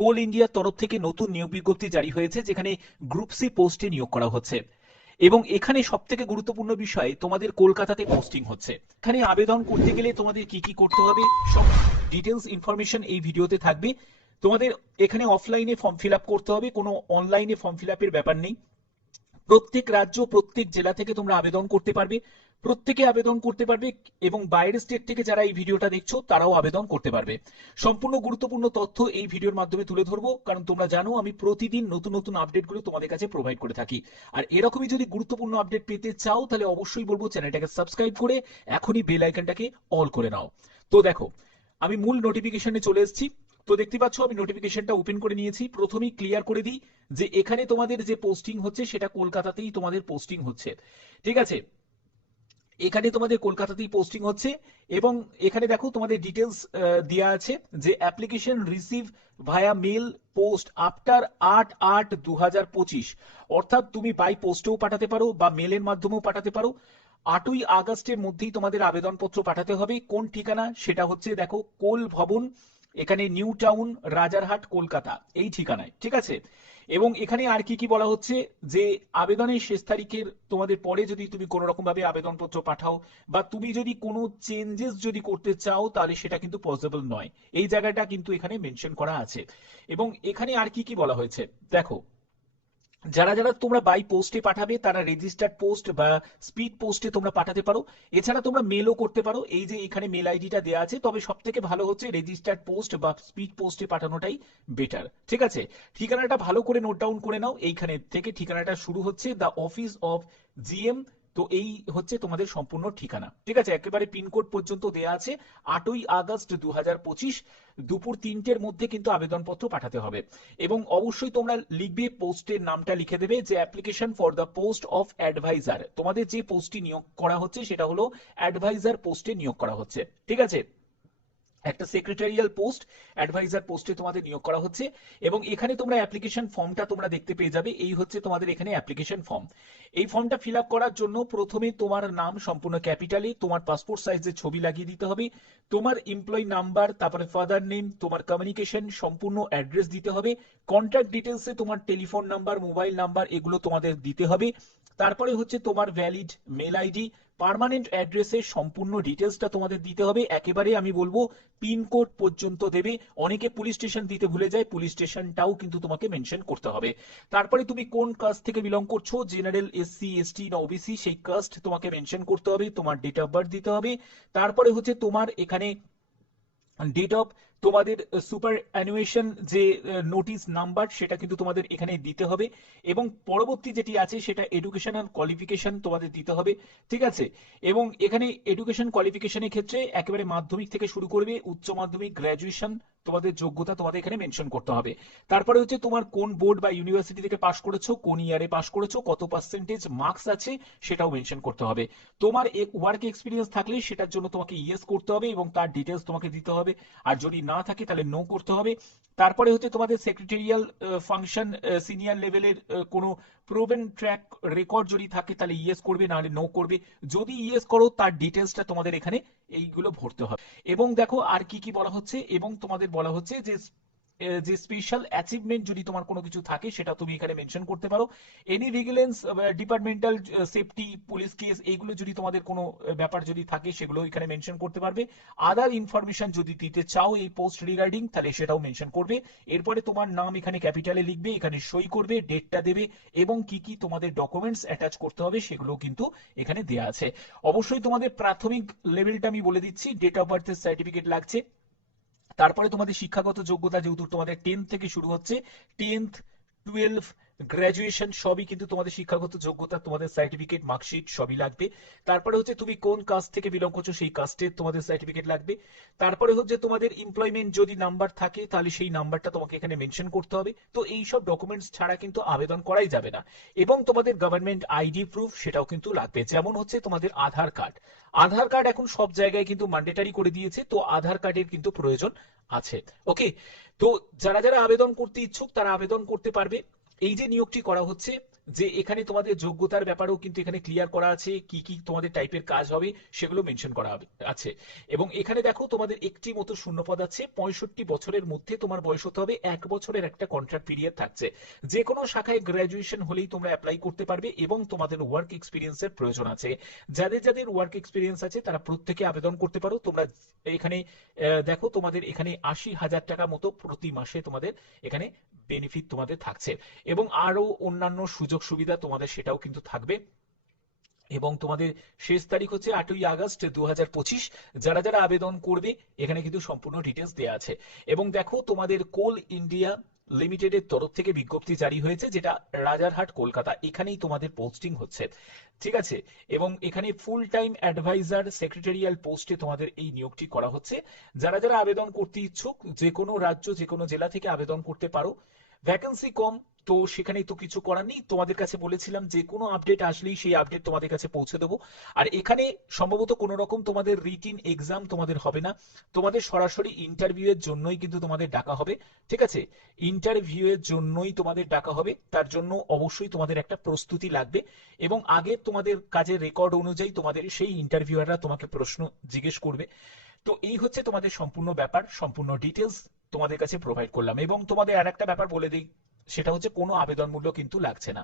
কোল ইন্ডিয়ার তরফ থেকে নতুন নিয়োগ বিজ্ঞপ্তি জারি হয়েছে, যেখানে গ্রুপ সি পোস্টে নিয়োগ করা হচ্ছে। এবং এখানে সব থেকে গুরুত্বপূর্ণ বিষয়, তোমাদের কলকাতাতে পোস্টিং হচ্ছে। এখানে আবেদন করতে গেলে তোমাদের কি কি করতে হবে, সব ডিটেলস ইনফরমেশন এই ভিডিওতে থাকবে। তোমাদের এখানে অফলাইনে ফর্ম ফিল আপ করতে হবে, কোনো অনলাইনে ফর্ম ফিল আপের ব্যাপার নেই। প্রত্যেক রাজ্য, প্রত্যেক জেলা থেকে তোমরা আবেদন করতে পারবে, প্রত্যেকে আবেদন করতে পারবে। এবং বাইরের স্টেট থেকে যারা এই ভিডিওটা দেখছো তারাও আবেদন করতে পারবে। সম্পূর্ণ গুরুত্বপূর্ণ তথ্য এই ভিডিওর মাধ্যমে তুলে ধরবো, কারণ তোমরা জানো আমি প্রতিদিন নতুন নতুন আপডেটগুলো তোমাদের কাছে প্রোভাইড করে থাকি। আর এরকমই যদি গুরুত্বপূর্ণ আপডেট পেতে চাও, তাহলে অবশ্যই বলবো চ্যানেলটাকে সাবস্ক্রাইব করে এখনই বেল আইকনটাকে অল করে নাও। তো দেখো, আমি মূল নোটিফিকেশনে চলে এসেছি। তো দেখতে পাচ্ছ আমি নোটিফিকেশনটা ওপেন করে নিয়েছি। প্রথমেই ক্লিয়ার করে দিই যে এখানে তোমাদের যে পোস্টিং হচ্ছে সেটা কলকাতাতেই তোমাদের পোস্টিং হচ্ছে। ঠিক আছে, এখানে তোমাদের কলকাতাতেই পোস্টিং হচ্ছে। এবং এখানে দেখো তোমাদের ডিটেলস দেওয়া আছে যে অ্যাপ্লিকেশন রিসিভ ভায়া মেল পোস্ট আফটার 8/8/2025। অর্থাৎ তুমি বাই পোস্টেও পাঠাতে পারো বা মেলের মাধ্যমেও পাঠাতে পারো। 8ই আগস্টের মধ্যেই তোমাদের আবেদনপত্র পাঠাতে হবে। কোন ঠিকানা সেটা হচ্ছে দেখো, কোল ভবন, এখানে নিউ টাউন, রাজারহাট, কলকাতা, এই ঠিকানায়। ঠিক আছে, এবং এখানে আর কি কি বলা হচ্ছে যে আবেদনের শেষ তারিখের তোমাদের পরে যদি তুমি কোনো রকম ভাবে আবেদনপত্র পাঠাও বা তুমি যদি কোনো চেঞ্জেস যদি করতে চাও, তাহলে সেটা কিন্তু পসিবল নয়। এই জায়গাটা কিন্তু এখানে মেনশন করা আছে। এবং এখানে আর কি কি বলা হয়েছে দেখো, যারা যারা তোমরা বাই পোস্টে পাঠাবে তারা রেজিস্টার্ড পোস্ট বা স্পিড পোস্টে তোমরা পাঠাতে পারো। এছাড়া তোমরা মেলও করতে পারো, এই যে এখানে মেল আইডিটা দেওয়া আছে। তবে সব থেকে ভালো হচ্ছে রেজিস্টার্ড পোস্ট বা স্পিড পোস্টে পাঠানোটাই বেটার। ঠিক আছে, ঠিকানাটা ভালো করে নোট ডাউন করে নাও। এইখানে থেকে ঠিকানাটা শুরু হচ্ছে দ্য অফিস অফ জিএম। তো এই হচ্ছে তোমাদের সম্পূর্ণ ঠিকানা। ঠিক আছে, একেবারে পিনকোড পর্যন্ত দেয়া আছে। 8ই আগস্ট 2025 দুপুর 3টের মধ্যে কিন্তু আবেদনপত্র পাঠাতে হবে। এবং অবশ্যই তোমরা লিখবে, পোস্টের নামটা লিখে দেবে যে application for the post of adviser. তোমাদের যে পোস্টটি নিয়োগ করা হচ্ছে সেটা হলো অ্যাডভাইজার পোস্টে নিয়োগ করা হচ্ছে। ঠিক আছে, একটা সেক্রেটারিয়াল পোস্ট, অ্যাডভাইজার পোস্টে তোমাদের নিয়োগ করা হচ্ছে। এবং এখানে তোমরা অ্যাপ্লিকেশন ফর্মটা তোমরা দেখতে পেয়ে যাবে। এই হচ্ছে তোমাদের এখানে অ্যাপ্লিকেশন ফর্ম। এই ফর্মটা ফিল আপ করার জন্য প্রথমে তোমার নাম সম্পূর্ণ ক্যাপিটালে, তোমার পাসপোর্ট সাইজের ছবি লাগিয়ে দিতে হবে, তোমার এমপ্লয়ি নাম্বার, তারপরে ফাদার নেম, তোমার কমিউনিকেশন সম্পূর্ণ অ্যাড্রেস দিতে হবে, কন্ট্যাক্ট ডিটেলসে তোমার টেলিফোন নাম্বার, মোবাইল নাম্বার এগুলো তোমাদের দিতে হবে। তারপরে হচ্ছে তোমার ভ্যালিড মেল আইডি, পার্মানেন্ট অ্যাড্রেসের সম্পূর্ণ ডিটেলসটা তোমাদের দিতে হবে। একেবারে আমি বলবো পিনকোড পর্যন্ত দেবে। অনেকে পুলিশ স্টেশন দিতে ভুলে যায়, পুলিশ স্টেশনটাও কিন্তু তোমাকে মেনশন করতে হবে। তারপরে তুমি কোন কাস্ট থেকে বিলং করছো, জেনারেল, এসসি, এসটি না ওবিসি, সেই কাস্ট তোমাকে মেনশন করতে হবে। তোমার ডেট অফ বার্থ দিতে হবে। তারপরে হচ্ছে তোমার এখানে ডেট অফ, তোমাদের সুপার অ্যানুয়েশন যে নোটিশ নাম্বার সেটা কিন্তু তোমাদের এখানে দিতে হবে। এবং পরবর্তী যেটি আছে সেটা এডুকেশনাল কোয়ালিফিকেশন তোমাদের দিতে হবে। ঠিক আছে, এবং এখানে এডুকেশন কোয়ালিফিকেশনের ক্ষেত্রে একেবারে মাধ্যমিক থেকে শুরু করবে, উচ্চ মাধ্যমিক, গ্র্যাজুয়েশন তোমাদের যোগ্যতা তোমাদের এখানে মেনশন করতে হবে। তারপরে হচ্ছে তোমার কোন বোর্ড বা ইউনিভার্সিটি থেকে পাশ করেছো, কোন ইয়ারে পাশ করেছো, কত পার্সেন্টেজ মার্কস আছে সেটাও মেনশন করতে হবে। তোমার ওয়ার্ক এক্সপিরিয়েন্স থাকলে সেটার জন্য তোমাকে ইয়েস করতে হবে এবং তার ডিটেলস তোমাকে দিতে হবে। আর যদি না থাকে তাহলে নো করতে হবে। তারপরে হচ্ছে তোমাদের সেক্রেটারিয়াল ফাংশন, সিনিয়র লেভেলের কোনো প্রুভেন ট্র্যাক রেকর্ড যদি থাকে তাহলে ইয়েস করবে, নাহলে নো করবে। যদি ইয়েস করো তার ডিটেলসটা তোমাদের এখানে এইগুলো ভরতে হবে। এবং দেখো আর কি কি বলা হচ্ছে, এবং তোমাদের বলা হচ্ছে যে যে স্পেশাল অ্যাচিভমেন্ট যদি তোমার কোনো কিছু থাকে সেটা তুমি এখানে মেনশন করতে পারো। Any vigilance, departmental safety, police case, এইগুলো যদি তোমাদের কোনো ব্যাপার যদি থাকে সেগুলো এখানে মেনশন করতে পারবে। আদার ইনফরমেশন যদি দিতে চাও এই পোস্ট রিগার্ডিং, তাহলে সেটাও মেনশন করবে। এরপরে তোমার নাম এখানে ক্যাপিটালে লিখবে, এখানে সই করবে, ডেটটা দেবে, এবং কি কি তোমাদের ডকুমেন্টস অ্যাটাচ করতে হবে সেগুলো কিন্তু এখানে দেওয়া আছে। অবশ্যই তোমাদের প্রাথমিক লেভেলটা আমি বলে দিচ্ছি, ডেট অফ বার্থের সার্টিফিকেট লাগছে। তারপরে তোমাদের শিক্ষাগত যোগ্যতা যেহেতু তোমাদের 10 থেকে শুরু হচ্ছে, 10th, 12, গ্রাজুয়েশন সবই কিন্তু তোমাদের শিক্ষাগত যোগ্যতা, তোমাদের সার্টিফিকেট, মার্কশিট সবই লাগবে। তারপরে হচ্ছে তুমি কোন কাস্ট থেকে বিলং করছো সেই কাস্টের তোমাদের সার্টিফিকেট লাগবে। তারপরে হচ্ছে তোমাদের এমপ্লয়মেন্ট যদি নাম্বার থাকে তাহলে সেই নাম্বারটা তোমাকে এখানে মেনশন করতে হবে। তো এই সব ডকুমেন্টস ছাড়া কিন্তু আবেদন করাই যাবে না। এবং তোমাদের গভর্নমেন্ট আইডি প্রুফ সেটাও কিন্তু লাগবে, যেমন হচ্ছে তোমাদের আধার কার্ড। আধার কার্ড এখন সব জায়গায় কিন্তু ম্যান্ডেটারি করে দিয়েছে, তো আধার কার্ডের কিন্তু প্রয়োজন আছে। ওকে, তো যারা যারা আবেদন করতে ইচ্ছুক তারা আবেদন করতে পারবে। এই যে নিয়োগটি করা হচ্ছে, যে এখানে তোমাদের যোগ্যতার ব্যাপারেও কিন্তু এখানে ক্লিয়ার করা আছে, কি কি তোমাদের টাইপের কাজ হবে সেগুলো মেনশন করা আছে। এবং এখানে দেখো তোমাদের একটি মতো শূন্যপদ আছে, 65 বছরের মধ্যে তোমার বয়স হতে হবে, 1 বছরের একটা কন্ট্রাক্ট পিরিয়ড থাকছে। যে কোনো শাখায় গ্রাজুয়েশন হলেই তোমরা অ্যাপ্লাই করতে পারবে এবং তোমাদের ওয়ার্ক এক্সপিরিয়েন্সের প্রয়োজন আছে। যাদের যাদের ওয়ার্ক এক্সপিরিয়েন্স আছে তারা প্রত্যেকে আবেদন করতে পারো। তোমরা এখানে দেখো তোমাদের এখানে 80,000 টাকা মতো প্রতি মাসে তোমাদের এখানে বেনিফিট তোমাদের থাকছে, এবং আরো অন্যান্য সুযোগ সুবিধা তোমাদের সেটাও কিন্তু থাকবে। এবং তোমাদের শেষ তারিখ হচ্ছে 8ই আগস্ট 2025। যারা যারা আবেদন করবে এখানে কিন্তু সম্পূর্ণ ডিটেলস দেওয়া আছে। এবং দেখো তোমাদের কোল ইন্ডিয়া লিমিটেডের তরফ থেকে বিজ্ঞপ্তি জারি হয়েছে, যেটা রাজারহাট কলকাতা, এখানেই তোমাদের পোস্টিং হচ্ছে, ঠিক আছে। এবং এখানে ফুল টাইম অ্যাডভাইজার সেক্রেটারিয়াল পোস্টে তোমাদের এই নিয়োগটি করা হচ্ছে। যারা যারা আবেদন করতে ইচ্ছুক যে কোনো রাজ্য যে কোনো জেলা থেকে আবেদন করতে পারো। ভ্যাকেন্সি কম, তো সেখানে তো কিছু করার নেই। তোমাদের কাছে বলেছিলাম যে কোনো আপডেট আসলেই সেই আপডেট তোমাদের কাছে পৌঁছে দেবো। আর এখানে সম্ভবত কোনো রকম তোমাদের রিটিন এক্সাম তোমাদের হবে না, তোমাদের সরাসরি ইন্টারভিউ এর জন্যই কিন্তু তোমাদের ডাকা হবে, ঠিক আছে। ইন্টারভিউ এর জন্যই তোমাদের ডাকা হবে, তার জন্য অবশ্যই তোমাদের একটা প্রস্তুতি লাগবে। এবং আগে তোমাদের কাজের রেকর্ড অনুযায়ী তোমাদের সেই ইন্টারভিউয়াররা তোমাকে প্রশ্ন জিজ্ঞেস করবে। তো এই হচ্ছে তোমাদের সম্পূর্ণ ব্যাপার, সম্পূর্ণ ডিটেলস তোমাদের কাছে প্রোভাইড করলাম। এবং তোমাদের আর একটা ব্যাপার বলে দিই, সেটা হচ্ছে কোনো আবেদন মূল্য কিন্তু লাগছে না।